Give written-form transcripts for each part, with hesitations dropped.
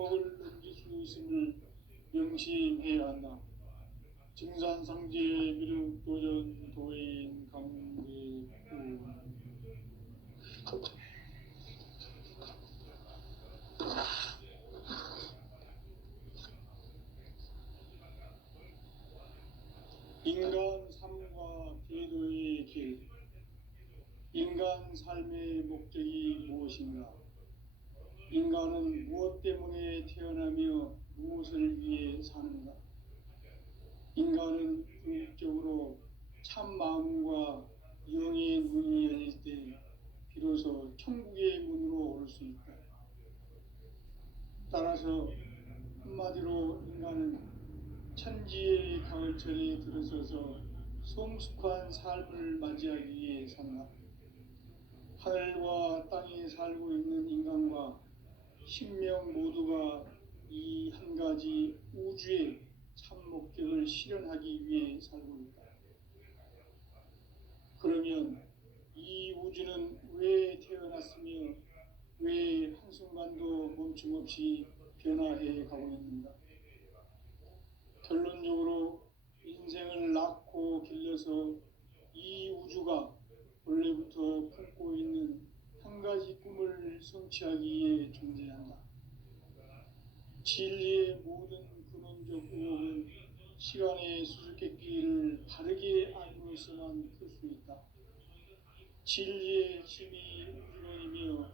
장목을 넘길 수 있음을 명심해야 한다. 증산상제 미륵도전 도인 강대구 인간 삶과 계도의 길. 인간 삶의 목적이 무엇인가? 인간은 무엇 때문에 태어나며 무엇을 위해 사는가? 인간은 궁극적으로 참 마음과 영의 문이 열릴 때 비로소 천국의 문으로 올 수 있다. 따라서 한마디로 인간은 천지의 가을철에 들어서서 성숙한 삶을 맞이하기 위해 산다. 하늘과 땅에 살고 있는 인간과 신명 모두가 이 한 가지 우주의 참 목적을 실현하기 위해 살고 있다. 그러면 이 우주는 왜 태어났으며 왜 한순간도 멈춤없이 변화해 가고 있는가? 결론적으로 인생을 낳고 길러서 이 우주가 원래부터 품고 있는 한 가지 꿈을 성취하기 위해 존재한다. 진리의 모든 근원적 의혹은 시간의 수수께끼를 바르게 알고서만 풀 수 있다. 진리의 힘이 우주론이며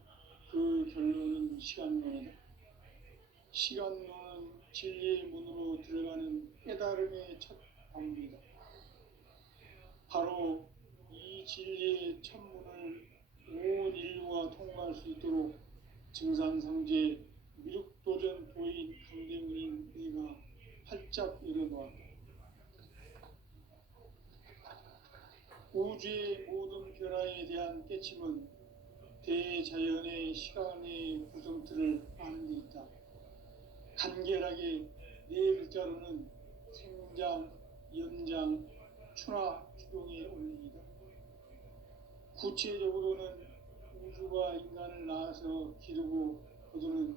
그 결론은 시간론이다. 시간론은 진리의 문으로 들어가는 깨달음의 첫 방문이다. 바로 이 진리의 첫 문을 온 인류가 통과할 수 있도록 증산상제 미륵도전 도인 강대문인 내가 활짝 열어놓았다. 우주의 모든 변화에 대한 깨침은 대자연의 시간의 구성틀을 아는 데 있다. 간결하게 네 글자로는 생장, 연장, 추나 추동의 원리이다. 구체적으로는 우주가 인간을 낳아서 기르고 거두는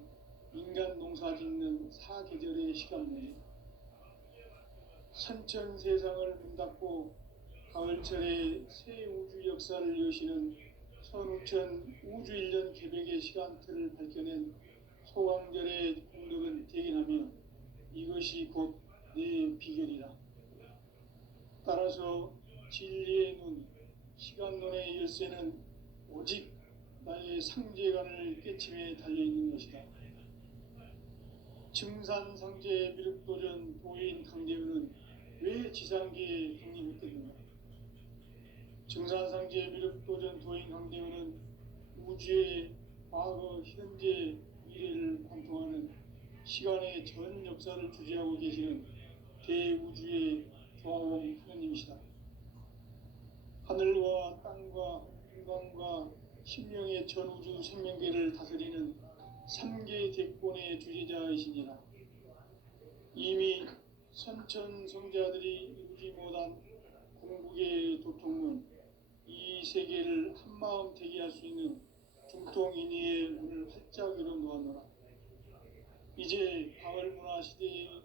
인간 농사 짓는 사계절의 시간문이다. 선천세상을 문닫고 가을철에 새 우주 역사를 여시는 선우천 우주일년 개백의 시간틀을 밝혀낸 소강절의 공덕은 대견하며 이것이 곧 내 비결이라. 따라서 진리의 눈, 시간론의 열쇠는 오직 나의 상제관을 깨침에 달려있는 것이다. 증산상제 미륵도전 도인 강대문은 왜 지상계에 독립했겠는가? 증산상제 미륵도전 도인 강대문은 우주의 과거, 현재, 미래를 관통하는 시간의 전 역사를 주재하고 계시는 대우주의 조화원 하느님이시다. 하늘과 땅과 인간과 신명의 전우주 생명계를 다스리는 3계 대권의 주재자이시니라. 이미 선천성자들이 이루지 못한 궁극의 도통은 이 세계를 한마음 되게 할 수 있는 중통인의의 문을 활짝 열어놓았노라. 이제 가을문화 시대의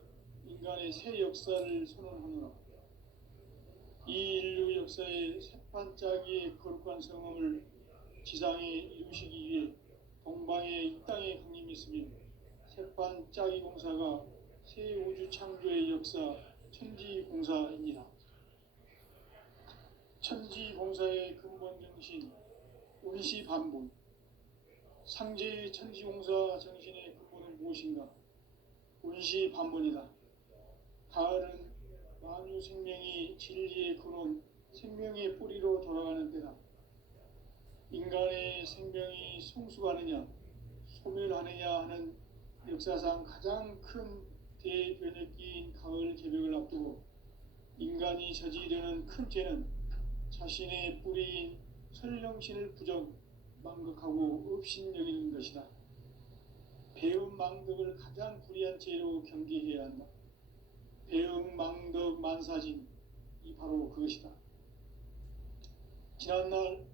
인간의 새 역사를 선언하노라. 이 인류 역사의 새판짜기의 거룩한 성험을 지상에 이루시기 위해 동방에 이 땅에 강림했으며 새판짜기 공사가 새 우주 창조의 역사 천지공사입니다. 천지공사의 근본 정신 운시반본. 상제의 천지공사 정신의 근본은 무엇인가? 운시반본이다. 가을은 만유 생명이 진리의 근원, 생명의 뿌리로 돌아가는 때다. 인간의 생명이 성숙하느냐, 소멸하느냐 하는 역사상 가장 큰 대변혁기인 가을 개벽을 앞두고 인간이 저지르는 큰 죄는 자신의 뿌리인 설령신을 부정, 망극하고 업신여기는 것이다. 배음 망덕을 가장 불의한 죄로 경계해야 한다. 배음 망덕 만사진, 이 바로 그것이다. 지난날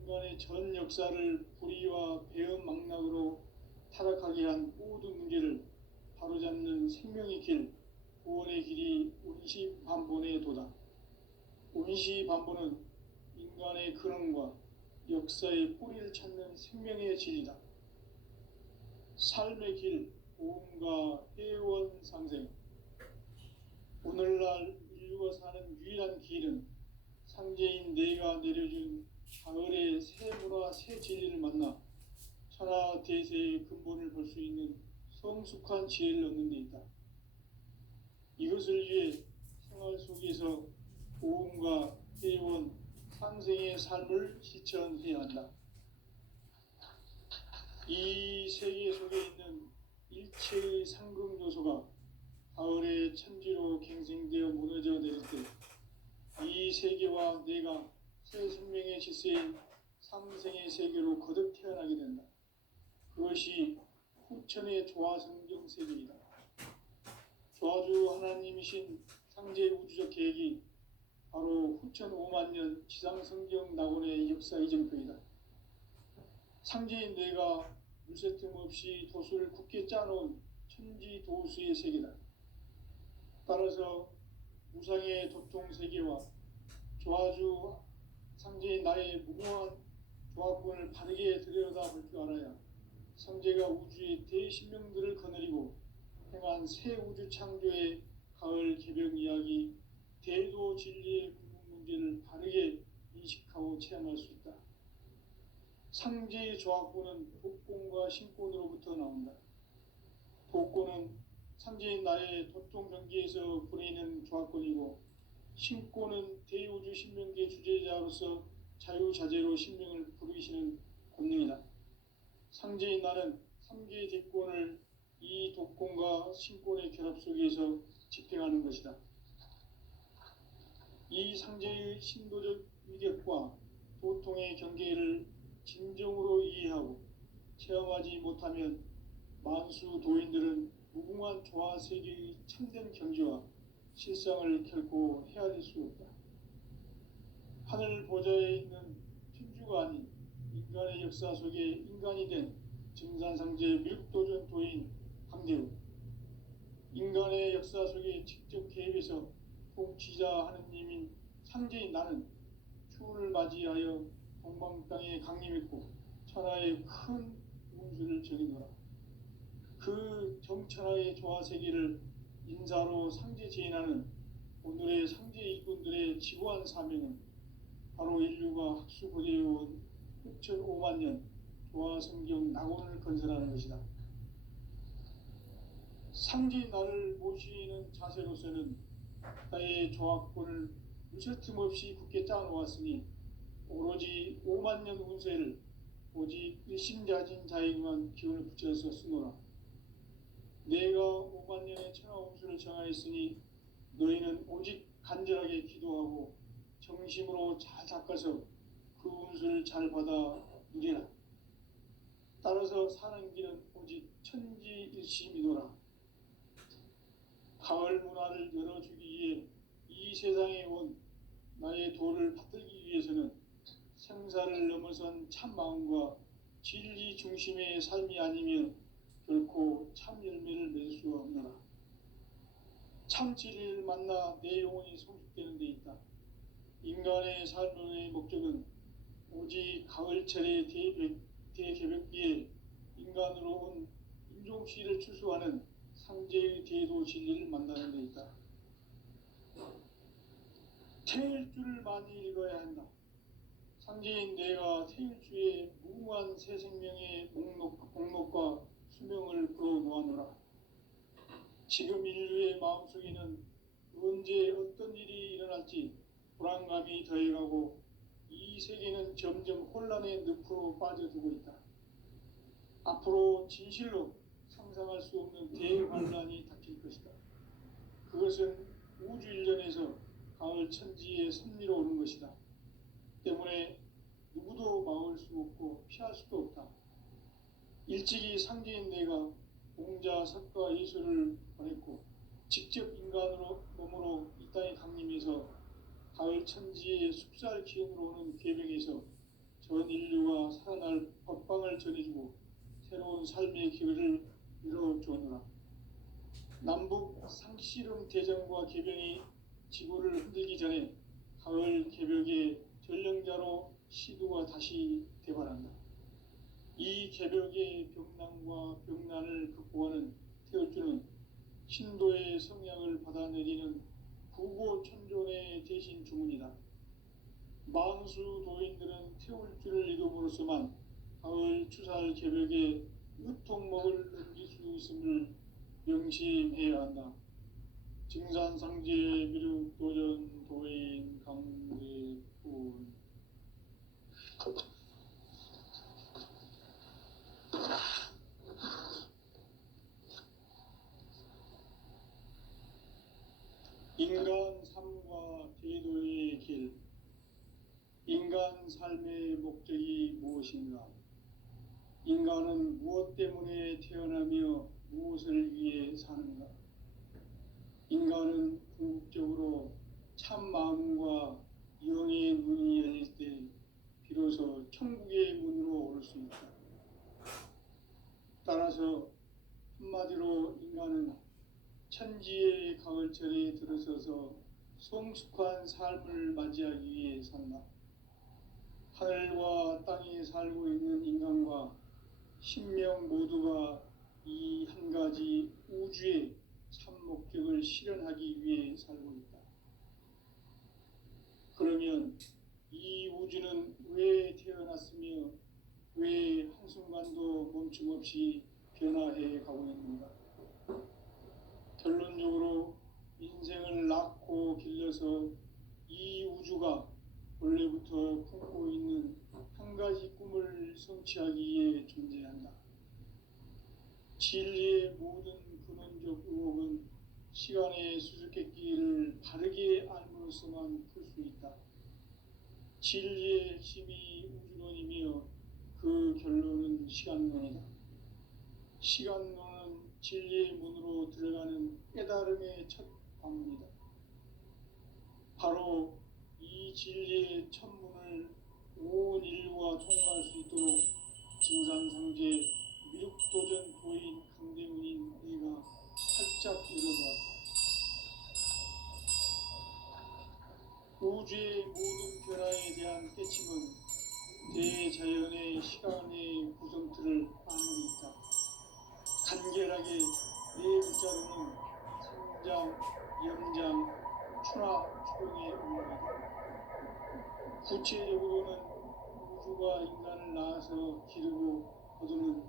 인간의 전 역사를 불의와 배음 망락으로 타락하게 한 모든 문제를 찾는 생명의 길, 구원의 길이 운시반본에 도다. 운시반본은 인간의 근원과 역사의 뿌리를 찾는 생명의 진리다. 삶의 길, 보험과 회원 상생. 오늘날 인류가 사는 유일한 길은 상제인 내가 내려준 가을의 새 문화 새 진리를 만나 천하 대세의 근본을 볼 수 있는 성숙한 지혜를 얻는 데 있다. 이것을 위해 생활 속에서 보험과 회원, 상생의 삶을 실천해야 한다. 이 세계 속에 있는 일체의 상급 요소가 가을의 천지로 갱생되어 무너져 내릴 때 이 세계와 내가 새 생명의 질서인 상생의 세계로 거듭 태어나게 된다. 그것이 후천의 조화성경 세계이다. 조화주 하나님이신 상제 우주적 계획이 바로 후천 5만 년 지상성경 낙원의 역사 이정표이다. 상제인 내가 물새 틈 없이 도수를 굳게 짜놓은 천지 도수의 세계다. 따라서 무상의 도통 세계와 조화주 상제인 나의 무모한 조합권을 바르게 들여다볼 줄 알아야 상제가 우주의 대신명들을 거느리고 행한 새 우주 창조의 가을 개벽 이야기, 대도 진리의 궁극 문제를 바르게 인식하고 체험할 수 있다. 상제의 조합권은 독권과 신권으로부터 나온다. 독권은 상제인 나의 도통 경계에서 부리는 조합권이고, 신권은 대우주 신명계 주제자로서 자유자재로 신명을 부르시는 권능이다. 상제인 나는 3개의 대권을 이 독권과 신권의 결합 속에서 집행하는 것이다. 이 상제의 신도적 위력과 도통의 경계를 진정으로 이해하고 체험하지 못하면 만수 도인들은 무궁한 조화 세계의 참된 경지와 실상을 결코 헤아릴 수 없다. 하늘 보좌에 있는 천주가 아닌 인간의 역사 속에 인간이 된 증산상제 밀도전 도인 강대우, 인간의 역사 속에 직접 개입해서 통치자 하느님인 상제인 나는 추운을 맞이하여 동방 땅에 강림했고 천하의 큰 운수를 정의노라. 그 정천하의 조화 세계를 인사로 상제 제인하는 오늘의 상제 일꾼들의 지고한 사명은 바로 인류가 학수고대해온 6,5만 년 조화 성경 낙원을 건설하는 것이다. 상제 나를 모시는 자세로서는 나의 조합권을 무쇠 틈 없이 굳게 짜놓았으니 오로지 5만 년 운세를 오직 일심자진 자에게만 기운을 붙여서 쓰노라. 내가 5만 년의 천하 운수를 정하였으니 너희는 오직 간절하게 기도하고 정심으로 잘 닦아서 그 운수를 잘 받아 누리라. 따라서 사는 길은 오직 천지일심이노라. 가을 문화를 열어주기 위해 이 세상에 온 나의 도를 받들기 위해서는 생사를 넘어선 참 마음과 진리 중심의 삶이 아니면 결코 참 열매를 맺을 수 없노라. 참 진리를 만나 내 영혼이 성숙되는 데 있다. 인간의 삶의 목적은 오직 가을철의 대개벽기에 인간으로 온 인종시를 추수하는 상제의 대도 진리를 만나는 데 있다. 태일주를 많이 읽어야 한다. 상제인 내가 태일주의 무궁한 새 생명의 목록과 수명을 풀어놓아노라. 지금 인류의 마음속에는 언제 어떤 일이 일어날지 불안감이 더해가고 이 세계는 점점 혼란의 늪으로 빠져들고 있다. 앞으로 진실로 상상할 수 없는 대환란이 닥칠 것이다. 그것은 우주 일전에서 가을 천지의 섭리로 오는 것이다. 때문에 누구도 막을 수 없고 피할 수도 없다. 일찍이 상제인 내가 공자, 석가, 예수를 보냈고 직접 인간으로 몸으로 이 땅에 강림해서 가을 천지의 숲살 기운으로 오는 계명에서 전 인류가 살아날 법방을 전해주고 새로운 삶의 기회를 이뤄주었노라. 남북 상씨름 대전과 개병이 지구를 흔들기 전에 가을 개벽의 전령자로 시두가 다시 대발한다. 이 개벽의 병난과 병난을 극복하는 태울주는 신도의 성약을 받아내리는 구고천존의 대신 주문이다. 만수 도인들은 태울주를 이름으로서만 가을 추살 개벽에 유통목을 넘길 수 있음을 명심해야 한다. 증산상제 미륵도전 도인 강대군. 인간 삶과 대도의 길. 인간 삶의 목적이 무엇인가? 인간은 무엇 때문에 태어나며 무엇을 위해 사는가? 인간은 궁극적으로 참 마음과 영의 문이 열릴 때 비로소 천국의 문으로 올 수 있다. 따라서 한마디로 인간은 천지의 가을철에 들어서서 성숙한 삶을 맞이하기 위해 산다. 하늘과 땅에 살고 있는 인간과 신명 모두가 이 한 가지 우주의 참 목적을 실현하기 위해 살고 있다. 그러면 이 우주는 왜 태어났으며 왜 한순간도 멈춤없이 변화해 가고 있는가? 결론적으로 인생을 낳고 길러서 이 우주가 원래부터 품고 있는 한 가지 꿈을 성취하기 위해 존재한다. 진리의 모든 근원적 의혹은 시간의 수수께끼를 바르게 알므로써만 풀 수 있다. 진리의 핵심이 우주론이며 그 결론은 시간론이다. 시간론은 진리의 문으로 들어가는 깨달음의 첫 방문이다. 바로 이 진리의 첫 문을 온 인류가 통과할 수 있도록 증산상제 미륵도전 도인 강대문인 내가 활짝 열어놓았다. 우주의 모든 변화에 대한 깨침은 대자연의 시간의 구성틀을 아무리 있다. 간결하게 네 글자로는 생장, 염장, 추나 추동의 의미이다. 구체적으로는 우주가 인간을 낳아서 기르고 거두는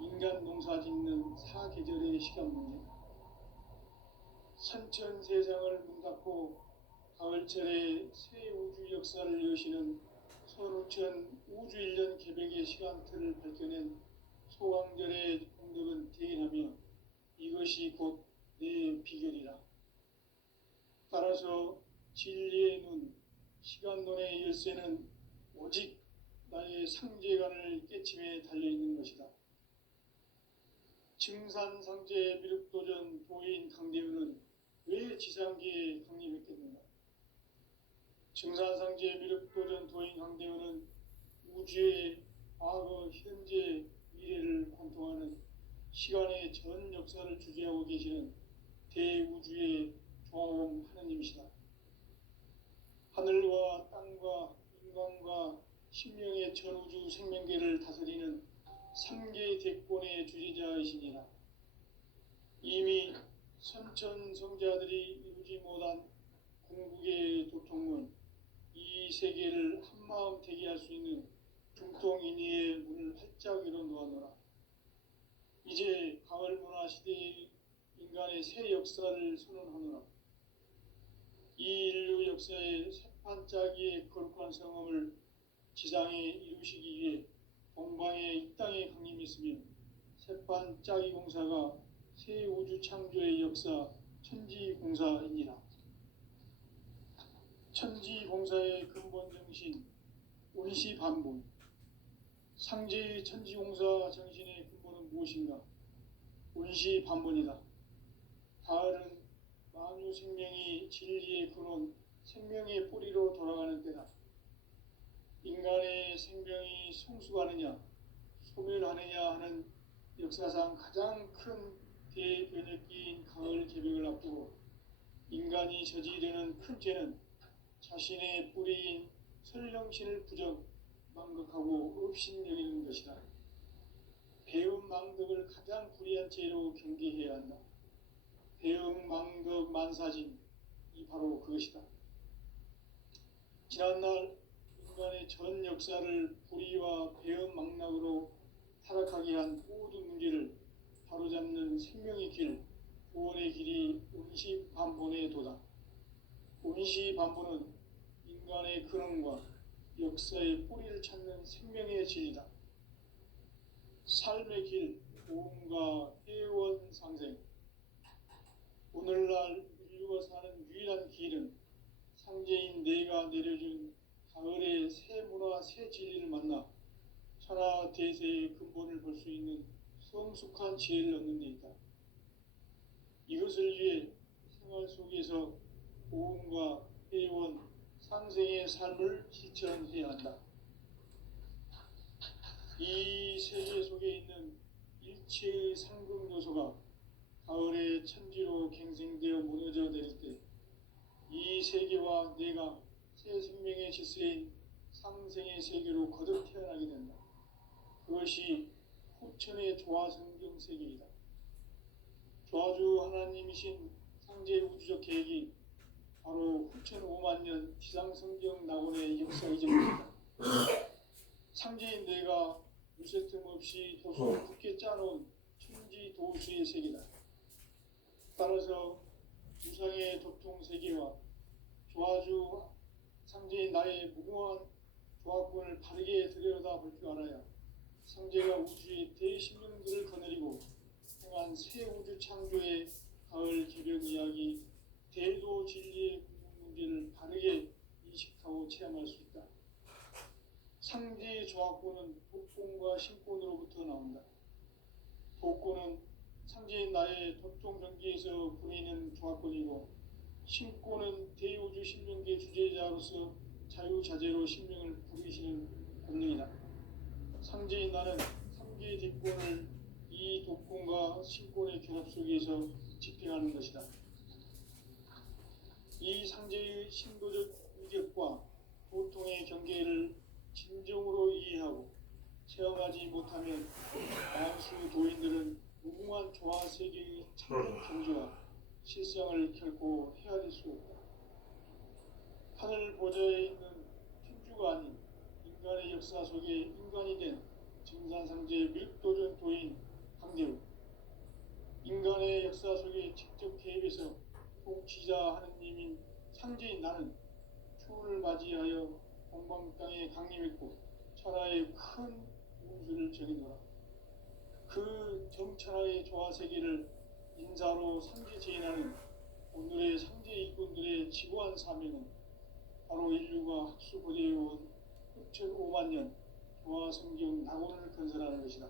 인간 농사 짓는 사계절의 시간 문제다. 선천 세상을 문 닫고 가을철에 새 우주 역사를 여시는 선우천 우주일년 개벽의 시간틀을 밝혀낸 소강절의 공덕은 대인하며 이것이 곧 내 비결이라. 따라서 진리의 눈, 시간론의 열쇠는 오직 나의 상제관을 깨침에 달려있는 것이다. 증산상제 미륵도전 도인 강대문은 왜 지상계에 강림했겠는가? 증산상제 미륵도전 도인 강대문은 우주의 과거, 현재, 미래를 관통하는 시간의 전 역사를 주재하고 계시는 대우주의 조화음 하느님이시다. 하늘과 땅과 인간과 신명의 전우주 생명계를 다스리는 3개 대권의 주재자이시니라. 이미 선천성자들이 이루지 못한 궁극의 도통문, 이 세계를 한마음 되게 할 수 있는 중통인의의 문을 활짝 열어놓았노라. 이제 가을 문화 시대의 인간의 새 역사를 선언하노라. 이 인류 역사의 새판짜기의 거룩한 성험을 지상에 이루시기 위해 동방의 이 땅에 강림했으며 새판짜기 공사가 새 우주 창조의 역사 천지공사이니라. 천지공사의 근본 정신 운시반본. 상제의 천지공사 정신의 근본은 무엇인가? 운시반본이다. 가을은 만유 생명이 진리의 근원, 생명의 뿌리로 돌아가는 때다. 인간의 생명이 성숙하느냐, 소멸하느냐 하는 역사상 가장 큰 대변혁기인 가을 앞두고 인간이 저지르는 큰 죄는 자신의 뿌리인 설령신을 부정 망각하고 업신여기는 것이다. 배움 망덕을 가장 불의한 죄로 경계해야 한다. 배움 망덕 만사진, 이 바로 그것이다. 지난날 인간의 전 역사를 불의와 배움 망락으로 타락하게 한 모든 문제를 바로잡는 생명의 길, 구원의 길이 운시반본의 도다. 운시반본은 인간의 근원과 역사의 뿌리를 찾는 생명의 진리다. 삶의 길, 고음과 회원 상생. 오늘날 인류가 사는 유일한 길은 상제인 내가 내려준 가을의 새 문화, 새 진리를 만나 천하 대세의 근본을 볼 수 있는 성숙한 지혜를 얻는 데 있다. 이것을 위해 생활 속에서 고음과 회원, 상생의 삶을 실천해야 한다. 이 세계 속에 있는 일체의 상급 요소가 가을의 천지로 갱생되어 무너져 내릴 때 이 세계와 내가 새 생명의 질서인 상생의 세계로 거듭 태어나게 된다. 그것이 후천의 조화성경 세계이다. 조화주 하나님이신 상제 우주적 계획이 바로 후천 5만 년 지상성경 낙원의 역사 이전입니다. 상제인 내가 무쇠 틈 없이 도수를 굳게 짜놓은 천지 도수의 세계다. 따라서 우상의 도통 세계와 조화주 상제인 나의 무궁한 조화권을 바르게 들여다볼 줄 알아야 상제가 우주의 대심령들을 거느리고 행한 새 우주 창조의 가을 개벽 이야기, 대도 진리의 문제를 바르게 인식하고 체험할 수 있다. 상제의 조화권은 독권과 신권으로부터 나온다. 독권은 상제인 나의 도통 경계에서 보이는 조화권이고, 신권은 대우주 신명계 주제자로서 자유자재로 신명을 부리시는 본능이다. 상제인 나는 3개의 뒷권을 이 독권과 신권의 결합 속에서 집행하는 것이다. 이 상제의 신도적 위력과 도통의 경계를 진정으로 이해하고 체험하지 못하면 만수 도인들은 무궁한 조화 세계의 참된 경지와 실상을 결코 헤아릴 수 없다. 하늘 보좌에 있는天주가 아닌 인간의 역사 속에 인간이 된 증산상제의 밀도전 도인 강대우, 인간의 역사 속에 직접 개입해서 통치자 하느님인 상제인 나는 추운을 맞이하여 동방 땅에 강림했고 천하의 큰 운수를 정해놓아 그 정천하의 조화 세계를 인사로 상제 제인하는 오늘의 상제 일꾼들의 지고한 사명은 바로 인류가 학수고대해온 흑천 5만 년 조화 성경 낙원을 건설하는 것이다.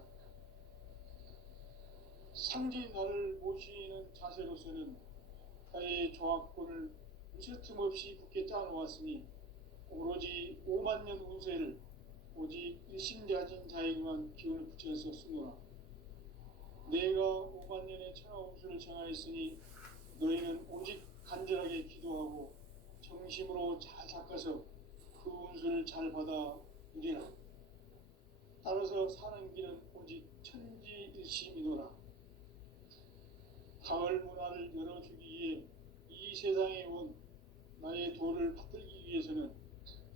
상제인 나를 모시는 자세로서는 나의 조화권을 무쇠 틈 없이 굳게 짜놓았으니 오로지 5만 년 운세를 오직 일심대하진 자에게만 기운을 붙여서 쓰노라. 내가 5만 년의 천하 운수를 정하였으니 너희는 오직 간절하게 기도하고 정심으로 잘 닦아서 그 운수를 잘 받아 누리라. 따라서 사는 길은 오직 천지일심이노라. 가을 문화를 열어주기 위해 이 세상에 온 나의 도를 받들기 위해서는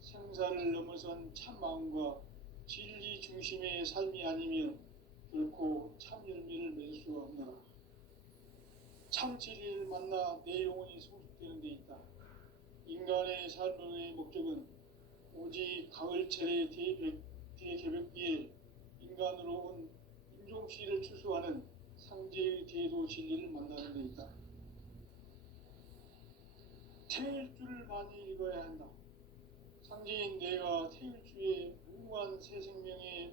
생사를 넘어선 참 마음과 진리 중심의 삶이 아니면 결코 참 열매를 맺을 수가 없노라. 참 진리를 만나 내 영혼이 성숙되는 데 있다. 인간의 삶의 목적은 오직 가을철의 대개벽기에 인간으로 온 인종씨를 추수하는 상제의 대도 진리를 만나는 데 있다. 태일주를 많이 읽어야 한다. 상제인 내가 태일주의 무궁한 새 생명의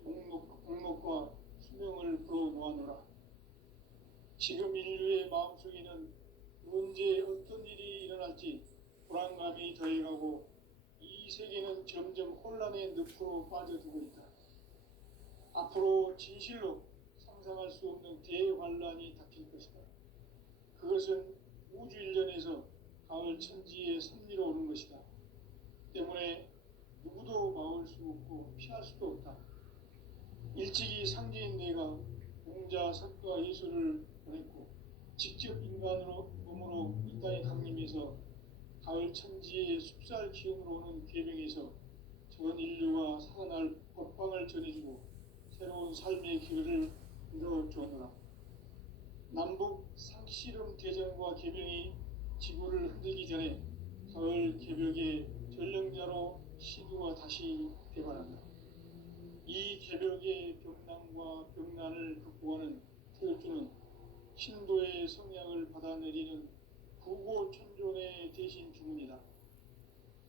목록과 수명을 불어모아노라. 지금 인류의 마음속에는 언제 어떤 일이 일어날지 불안감이 더해가고 이 세계는 점점 혼란의 늪으로 빠져들고 있다. 앞으로 진실로 상상할 수 없는 대환란이 닥칠 것이다. 그것은 우주 가을 천지의 섭리로 오는 것이다. 때문에 누구도 막을 수 없고 피할 수도 없다. 일찍이 상제인 내가 공자, 석가, 예수를 보냈고 직접 인간으로 몸으로 이 땅에 강림해서 가을 천지의 숲살 기운으로 오는 계명에서 전 인류가 살아날 법방을 전해주고 새로운 삶의 기회를 이뤄주었노라. 남북 상씨름 대전과 계명이 지구를 흔들기 전에 가을 개벽의 전령자로 시두가 다시 되발한다. 이 개벽의 벽난과 벽난을 극복하는 태울주는 신도의 성향을 받아내리는 부고천존의 대신 주문이다.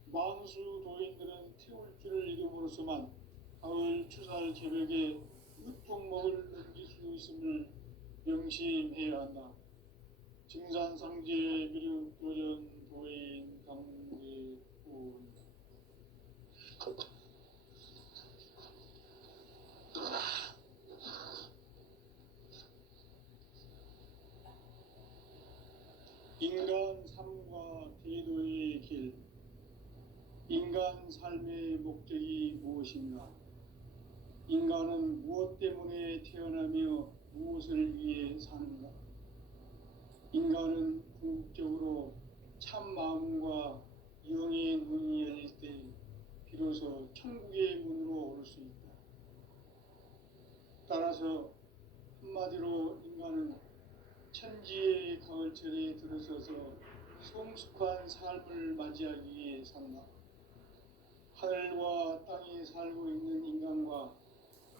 만수 도인들은 태울주를 읽음으로써만 가을 추살 개벽의 으통목을 넘길 수 있음을 명심해야 한다. 증산상제 미륵 도전 도인 강대군. 인간 삶과 대도의 길. 인간 삶의 목적이 무엇인가? 인간은 무엇 때문에 태어나며 무엇을 위해 사는가? 인간은 궁극적으로 참 마음과 영의 문이 열릴 때 비로소 천국의 문으로 오를 수 있다. 따라서 한마디로 인간은 천지의 가을철에 들어서서 성숙한 삶을 맞이하기 위해 산다. 하늘과 땅에 살고 있는 인간과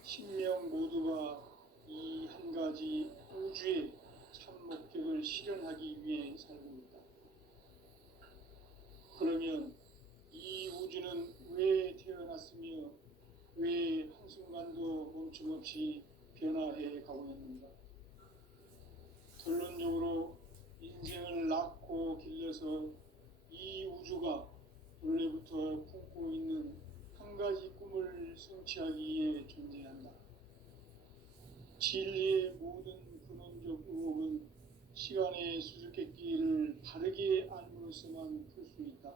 신명 모두가 이 한 가지 우주의 참 목적을 실현하기 위해 살고 있다. 그러면 이 우주는 왜 태어났으며 왜 한순간도 멈춤없이 변화해 가고 있는가? 결론적으로 인생을 낳고 길러서 이 우주가 본래부터 품고 있는 한 가지 꿈을 성취하기 위해 존재한다. 진리의 모든 근원적 의혹은 시간의 수수께끼를 바르게 알므로써만 풀 수 있다.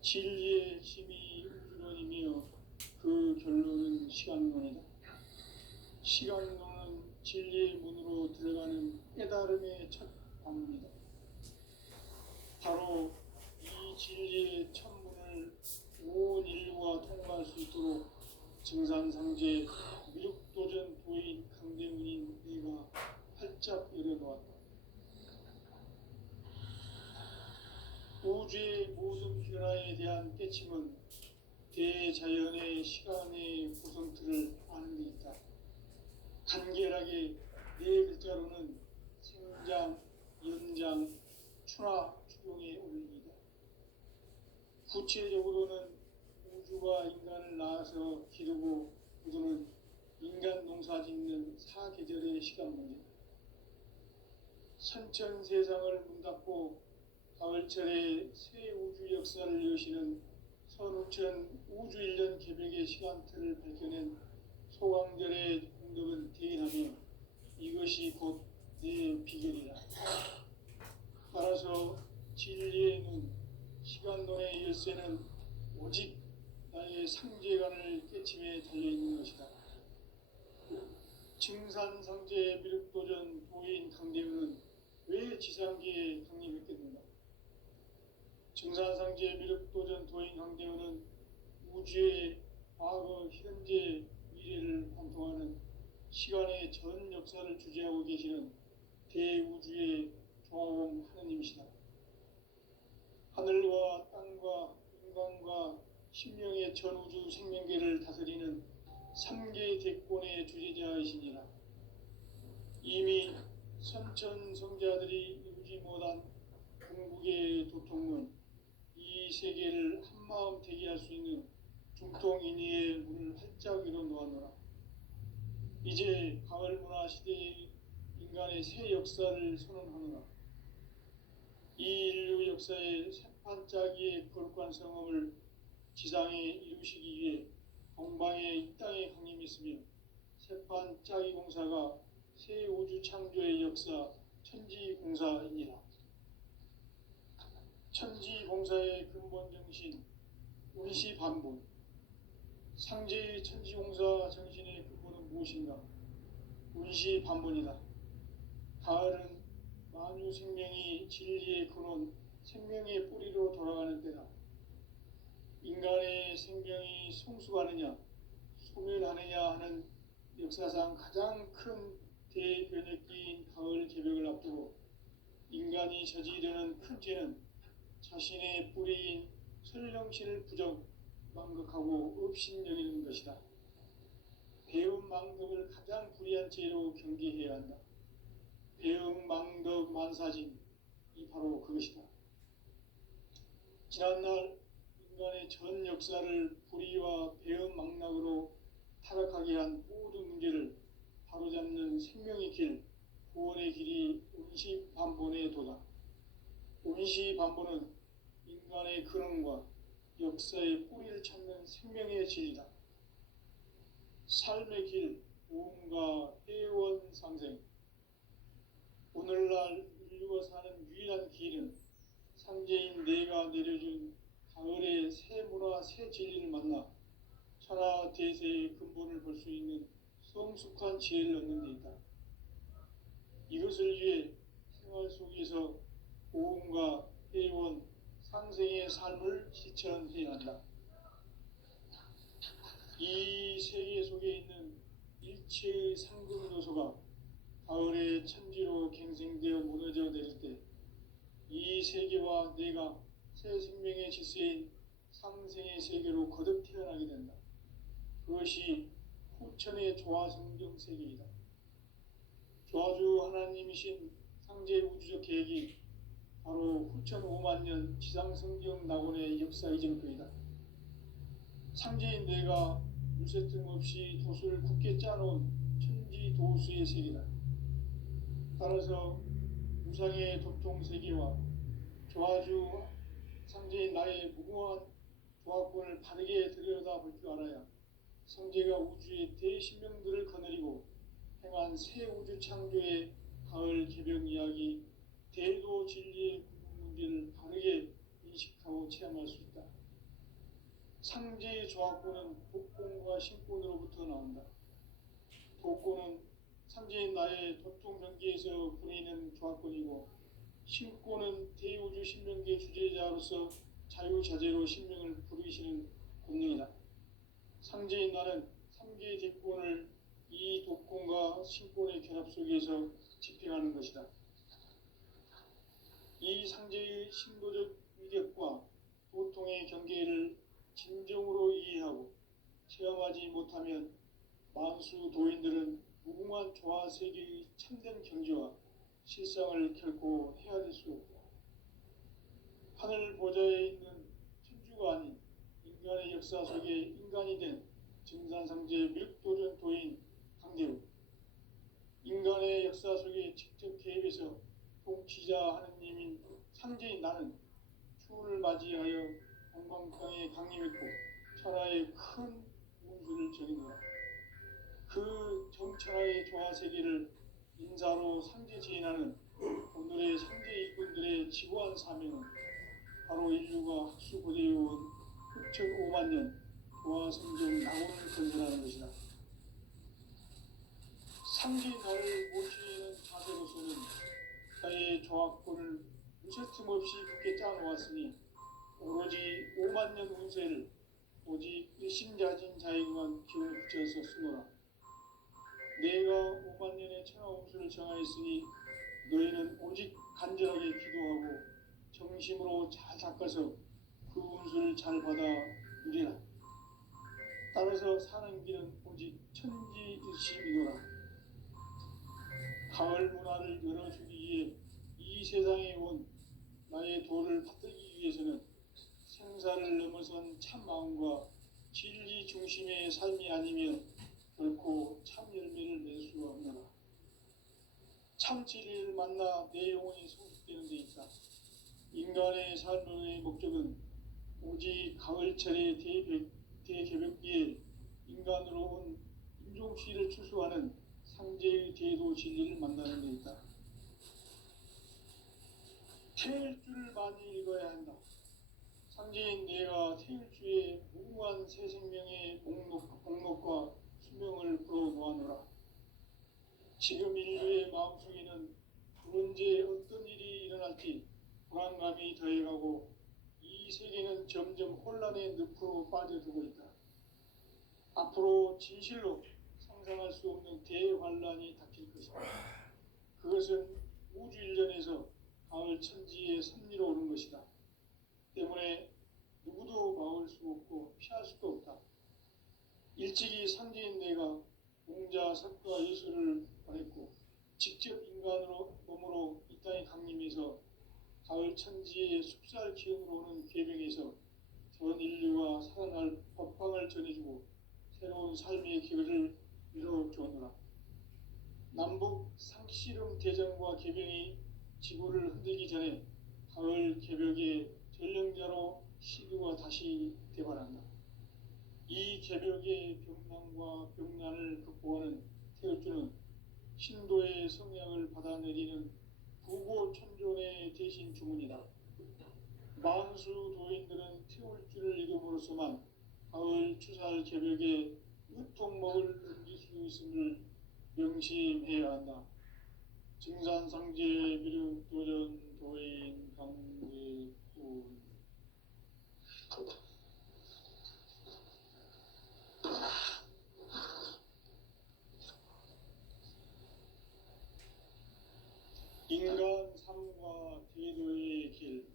진리의 핵심이 우주론이며 그 결론은 시간론이다. 시간론은 진리의 문으로 들어가는 깨달음의 첫 관문이다. 바로 이 진리의 천문을 온 인류가 통과할 수 있도록 증산상제 미륵도전 도인 강대문인 내가 활짝 열어놓았다. 우주의 모든 변화에 대한 깨침은 대자연의 시간의 구성틀을 아는 데 있다. 간결하게 네 글자로는 생장, 연장, 추나 추동의 원리이다. 구체적으로는 우주가 인간을 낳아서 기르고 우주는 인간 농사 짓는 사계절의 시간 문제다. 선천 세상을 문 닫고 가을철에 새 우주 역사를 여시는 선우천 우주 1년 개벽의 시간틀을 밝혀낸 소강절의 공덕을 대인하며 이것이 곧 내 비결이라. 따라서 진리의 눈, 시간론의 열쇠는 오직 나의 상제관을 깨침에 달려있는 것이다. 증산상제 미륵도전 도인 강대문은 왜 지상계에 강림했겠는가? 증산상제 미륵도전 도인 강대문은 우주의 과거, 현재, 미래를 관통하는 시간의 전 역사를 주재하고 계시는 대우주의 종합원 하느님이시다. 하늘과 땅과 인간과 신명의 전우주 생명계를 다스리는 3개 대권의 주재자이시니라. 이미 선천성자들이 이루지 못한 궁극의 도통문, 이 세계를 한마음 되게 할 수 있는 중통인의의 문을 활짝 열어 놓았노라. 이제 가을 문화 시대의 인간의 새 역사를 선언하노라. 이 인류 역사의 새판짜기의 거룩한 성험을 지상에 이루시기 위해 동방의 이 땅에 강림했으며 새판짜기 공사가 새 우주 창조의 역사 천지공사이니라. 천지봉사의 근본 정신, 운시반본. 상제의 천지봉사 정신의 근본은 무엇인가? 운시반본이다. 가을은 만유 생명이 진리의 근원, 생명의 뿌리로 돌아가는 때다. 인간의 생명이 성숙하느냐, 소멸하느냐 하는 역사상 가장 큰 대변혁기인 가을 개벽을 앞두고 인간이 저지르는 큰 죄는 자신의 뿌리인 설령신을 망각하고 업신여기는 것이다. 배움 망덕을 가장 불의한 죄로 경계해야 한다. 배움 망덕 만사진, 이 바로 그것이다. 지난날 인간의 전 역사를 불의와 배움 망락으로 타락하게 한 모든 문제를 바로잡는 생명의 길, 구원의 길이 운시반본의 도다. 운시반본은 인간의 근원과 역사의 뿌리를 찾는 생명의 진리다. 삶의 길, 보험과 회원 상생. 오늘날 인류가 사는 유일한 길은 상제인 내가 내려준 가을의 새 문화, 새 진리를 만나 천하 대세의 근본을 볼 수 있는 성숙한 지혜를 얻는 데 있다. 이것을 위해 생활 속에서 보험과 회원, 상생의 삶을 실천해야 한다. 이 세계 속에 있는 일체의 상금 요소가 가을의 천지로 갱생되어 무너져 내릴 때 이 세계와 내가 새 생명의 질서인 상생의 세계로 거듭 태어나게 된다. 그것이 후천의 조화성경 세계이다. 조화주 하나님이신 상제 우주적 계획이 바로 후천 5만 년 지상성경 낙원의 역사 이전표이다. 상제인 내가 물새 틈 없이 도수를 굳게 짜놓은 천지 도수의 세계다. 따라서 우상의 도통 세계와 조화주 상제인 나의 무궁한 조화권을 바르게 들여다볼 줄 알아야 상제가 우주의 대신명들을 거느리고 행한 새 우주 창조의 가을 개벽 이야기, 대도 진리의 궁극 문제를 바르게 인식하고 체험할 수 있다. 상제의 조화권은 독권과 신권으로부터 나온다. 독권은 상제인 나의 도통 경계에서 부리는 조화권이고, 신권은 대우주 신명계 주제자로서 자유자재로 신명을 부르시는 권능이다. 상제인 나는 3개의 대권을 이 독권과 신권의 결합 속에서 집행하는 것이다. 이 상제의 신도적 위력과 도통의 경계를 진정으로 이해하고 체험하지 못하면 만수 도인들은 무궁한 조화 세계의 참된 경지와 실상을 결코 헤아릴 수 없다. 하늘 보좌에 있는 천주가 아닌 인간의 역사 속에 인간이 된 증산상제 밀도전 도인 강대우, 인간의 역사 속에 직접 개입해서 통치자 하느님인 상제인 나는 추운을 맞이하여 동방땅에 강림했고 천하의 큰 운수를 정의노라. 그 정천하의 조화 세계를 인사로 상제 지인하는 오늘의 상제 일꾼들의 지고한 사명은 바로 인류가 학수고대해온 후천 5만 년 조화 성경 낙원을 건설하는 것이다. 상제인 나를 모시는 자세로서는 나의 조화권을 무쇠틈 없이 굳게 짜놓았으니 오로지 5만 년 운세를 오직 일심자진 자에게만 기운을 붙여서 쓰노라. 내가 5만 년의 천하 운수를 정하였으니 너희는 오직 간절하게 기도하고 정심으로 잘 닦아서 그 운수를 잘 받아 누리라. 따라서 사는 길은 오직 천지일심이노라. 가을 문화를 열어주기 위해 이 세상에 온 나의 도를 받들기 위해서는 생사를 넘어선 참 마음과 진리 중심의 삶이 아니면 결코 참 열매를 낼 수가 없노라. 참 진리를 만나 내 영혼이 성숙되는 데 있다. 인간의 삶의 목적은 오직 가을철의 대개벽기에 인간으로 온 인종시를 추수하는 상제의 대도 진리를 만나는 데 있다. 태일주를 많이 읽어야 한다. 상제인 내가 태일주의 무궁한 새 생명의 목록과 수명을 풀어놓아노라. 지금 인류의 마음속에는 언제 어떤 일이 일어날지 불안감이 더해가고 이 세계는 점점 혼란의 늪으로 빠져들고 있다. 앞으로 진실로 상상할 수 없는 대환란이 닥칠 것이다. 그것은 우주 일련에서 가을 천지의 섭리로 오는 것이다. 때문에 누구도 막을 수 없고 피할 수도 없다. 일찍이 상제인 내가 공자, 석가, 예수를 보냈고 직접 인간으로 몸으로 이 땅에 강림해서 가을 천지의 숲살 기운으로 오는 계명에서 전 인류가 살아날 법방을 전해주고 새로운 삶의 길을 이뤄주었노라. 남북 상씨름 대전과 계병이 지구를 흔들기 전에 가을 개벽의 전령자로 시류가 다시 대발한다. 이 개벽의 병난과 병난을 극복하는 태울주는 신도의 성향을 받아내리는 부고천존의 대신 주문이다. 만수 도인들은 태울주를 읽음으로써만 가을 추살 개벽의 으통목을 넘길 수 있음을 명심해야 한다. 증산상제 미륵 도전 도인 강대군. 인간 삶과 태도의 길.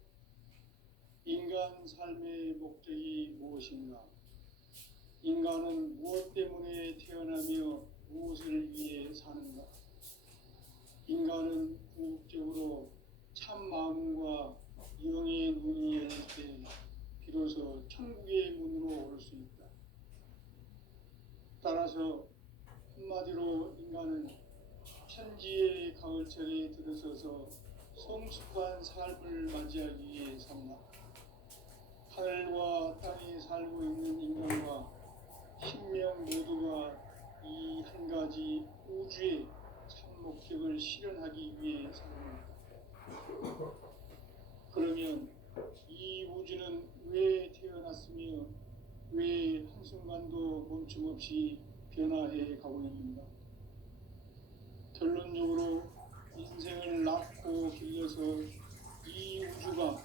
인간 삶의 목적이 무엇인가? 인간은 무엇 때문에 태어나며 무엇을 위해 사는가? 인간은 궁극적으로 참 마음과 영의 눈이 열릴 때 비로소 천국의 문으로 올 수 있다. 따라서 한마디로 인간은 천지의 가을철에 들어서서 성숙한 삶을 맞이하기 위해 산다. 하늘과 땅에 살고 있는 인간과 신명 모두가 이 한 가지 우주의 참 목적을 실현하기 위해 삽니다. 그러면 이 우주는 왜 태어났으며 왜 한순간도 멈춤없이 변화해 가고 있는가? 결론적으로 인생을 낳고 길러서 이 우주가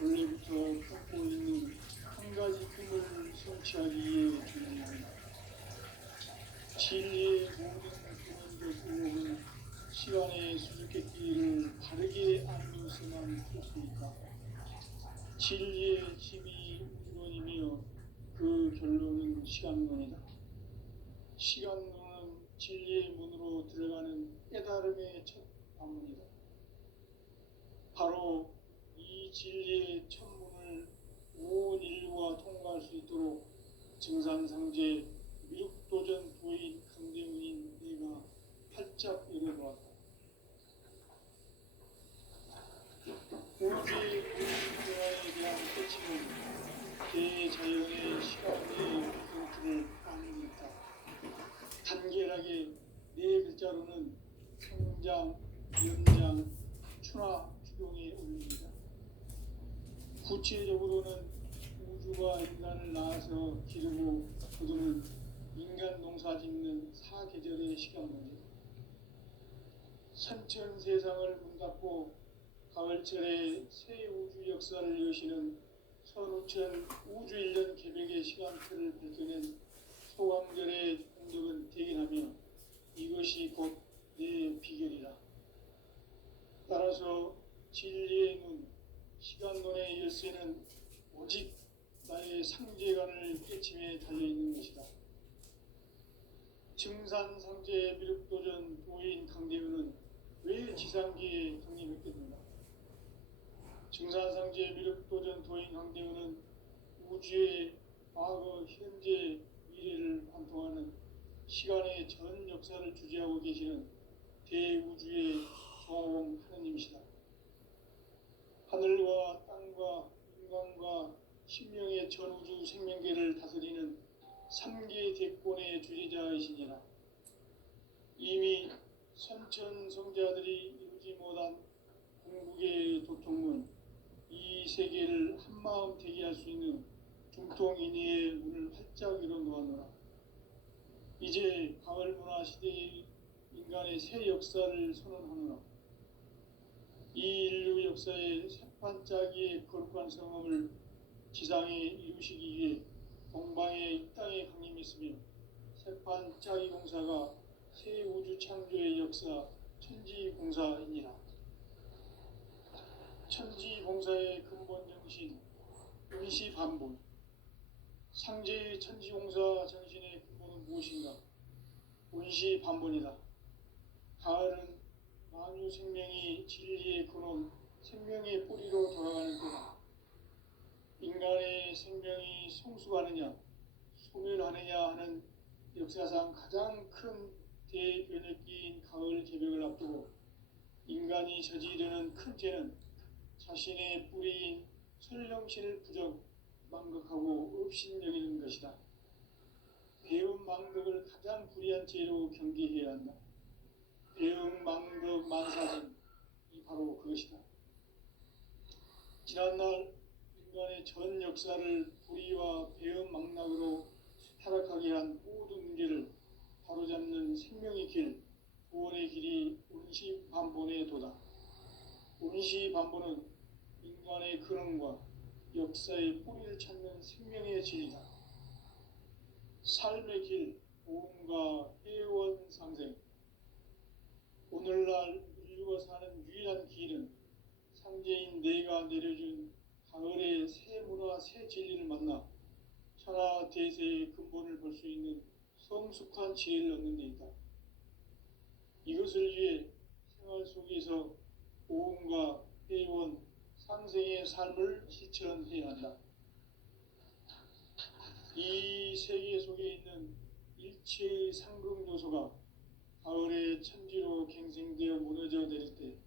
원래부터 품고 있는 한 가지 꿈을 성취하기 위해 존재합니다. 진리의 모든 근원적 의혹은 시간의 수수께끼를 바르게 알면서만 풀 수 있다. 진리의 힘이 우주론이며 그 결론은 시간론이다. 시간론은 진리의 문으로 들어가는 깨달음의 첫 방문이다. 바로 이 진리의 첫 문을 온 인류가 통과할 수 있도록 증산상제 미륵도전 도인 강대문인 내가 활짝 열어놓았다. 우주의 본질화에 대한 깨침은 대자연의 시간의 우선틀을 안고 있다. 단결하게 네 글자로는 성장, 연장, 추나 추동에 올립니다. 구체적으로는 우주가 인간을 낳아서 기르고 거두는 인간 농사 짓는 사계절의 시간문이다. 선천 세상을 문닫고 가을철에 새 우주 역사를 여시는 선우천 우주 1년 개벽의 시간틀을 밝혀낸 소강절의 공덕은 대견하며 이것이 곧 내 비결이라. 따라서 진리의 눈, 시간론의 열쇠는 오직 나의 상제관을 깨침에 달려있는 것이다. 증산상제 미륵도전 도인 강대문은 왜 지상계에 강림했겠는가? 증산상제 미륵도전 도인 강대문은 우주의 과거, 현재, 미래를 관통하는 시간의 전 역사를 주재하고 계시는 대우주의 조화공 하느님이시다. 하늘과 땅과 인간과 신명의 전우주 생명계를 다스리는 3계 대권의 주재자이시니라. 이미 선천 성자들이 이루지 못한 궁극의 도통문 세계를 한마음 되게 할 수 있는 중통인의의 문을 활짝 열어 놓았노라. 이제 가을 문화 시대의 인간의 새 역사를 선언하노라. 이 인류 역사의 새판짜기의 거룩한 성험을 지상에 이루시기 위해 동방의 이 땅에 강림했으며 새판짜기 공사가 새 우주 창조의 역사 천지공사이니라. 천지공사의 근본 정신 운시반본. 상제의 천지공사 정신의 근본은 무엇인가? 운시반본이다. 가을은 만유 생명이 진리의 근원, 생명의 뿌리로 돌아가는 때다. 인간의 생명이 성숙하느냐, 소멸하느냐 하는 역사상 가장 큰 대변혁기인 가을 개벽을 앞두고 인간이 저지르는 큰 죄는 자신의 뿌리인 설령신을 망각하고 업신여기는 것이다. 배움 망덕을 가장 불의한 죄로 경계해야 한다. 배움 망덕 만사진이 바로 그것이다. 지난날 인간의 전 역사를 불의와 배움 망락으로 타락하게 한 모든 문제를 바로잡는 생명의 길, 구원의 길이 운시반본의 도다. 운시반본은 인간의 근원과 역사의 뿌리를 찾는 생명의 진리다. 삶의 길, 보험과 회원 상생. 오늘날 인류가 사는 유일한 길은 상제인 내가 내려준 가을의 새 문화, 새 진리를 만나 천하 대세의 근본을 볼 수 있는 성숙한 지혜를 얻는 데 있다. 이것을 위해 생활 속에서 보험과 회원, 상생의 삶을 실천해야 한다. 이 세계 속에 있는 일체의 상급 요소가 가을의 천지로 갱생되어 무너져 내릴 때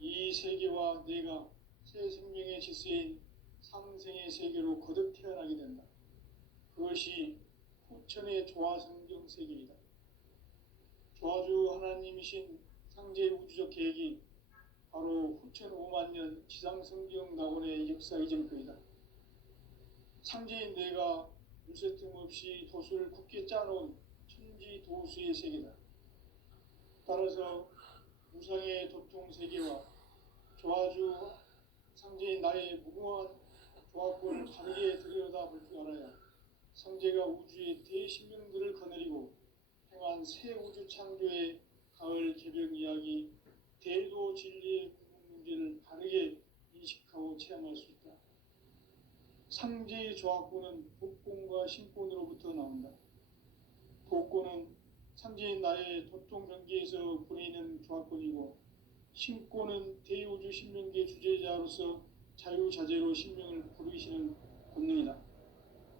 이 세계와 내가 새 생명의 질서인 상생의 세계로 거듭 태어나게 된다. 그것이 후천의 조화성경 세계이다. 조화주 하나님이신 상제 우주적 계획이 바로 후천 5만 년 지상성경 낙원의 역사 이전거이다. 상제인 내가 물새 틈 없이 도수를 굳게 짜놓은 천지 도수의 세계다. 따라서 무상의 도통 세계와 조화주 상제인 나의 무궁한 조화권을 다르게 들여다볼 줄 알아야 상제가 우주의 대신명들을 거느리고 행한 새 우주 창조의 가을 개벽 이야기, 대도 진리의 구분 문제를 다르게 인식하고 체험할 수 있다. 상제의 조화권은 복권과 신권으로부터 나온다. 복권은 상제인 나의 도통 경계에서 보내는 조화권이고 신권은 대우주 신명계 주제자로서 자유자재로 신명을 부르시는 권능이다.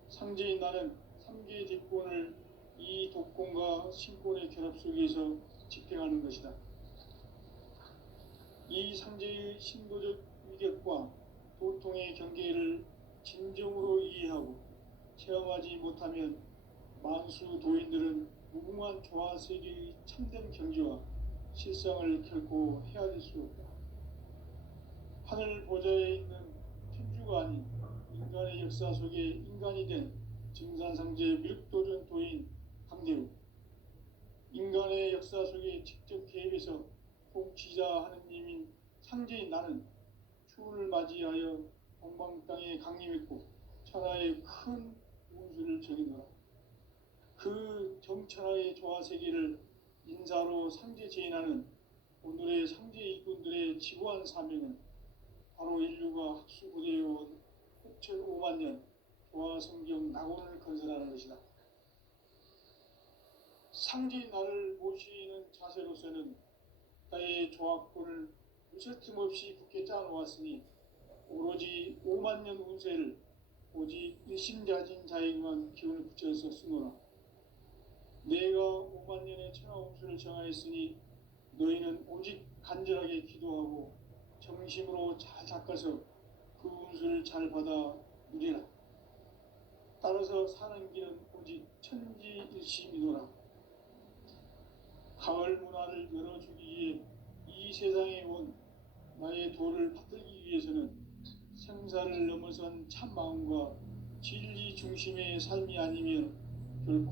상제인 나는 3개의 대권을 이 독권과 신권의 결합 속에서 집행하는 것이다. 이 상제의 신도적 위격과 도통의 경계를 진정으로 이해하고 체험하지 못하면 만수 도인들은 무궁한 조화세계의 참된 경지와 실상을 결코 헤아릴 수 없다. 하늘 보좌에 있는 천주가 아닌 인간의 역사 속에 인간이 된 증산상제 밀도전 도인 강대우, 인간의 역사 속에 직접 개입해서 통치자 하느님인 상제인 나는 추운을 맞이하여 동방 땅에 강림했고 천하의 큰 운수를 정의노라. 그 정천하의 조화세계를 인사로 상제 제인하는 오늘의 상제 일꾼들의 지고한 사명은 바로 인류가 학수고대해온 후천 5만 년 조화성경 낙원을 건설하는 것이다. 상제인 나를 모시는 자세로서는 나의 조화권을 무쇠틈 없이 굳게 짜놓았으니 오로지 5만 년 운세를 오직 일심자진 자에게만 기운을 붙여서 쓰노라. 내가 5만 년의 천하 운수를 정하였으니 너희는 오직 간절하게 기도하고 정심으로 잘 닦아서 그 운수를 잘 받아 누리라. 따라서 사는 길은 오직 천지일심이노라. 가을 문화를 열어주기 위해 이 세상에 온 나의 도를 받들기 위해서는 생사를 넘어선 참 마음과 진리 중심의 삶이 아니면 결코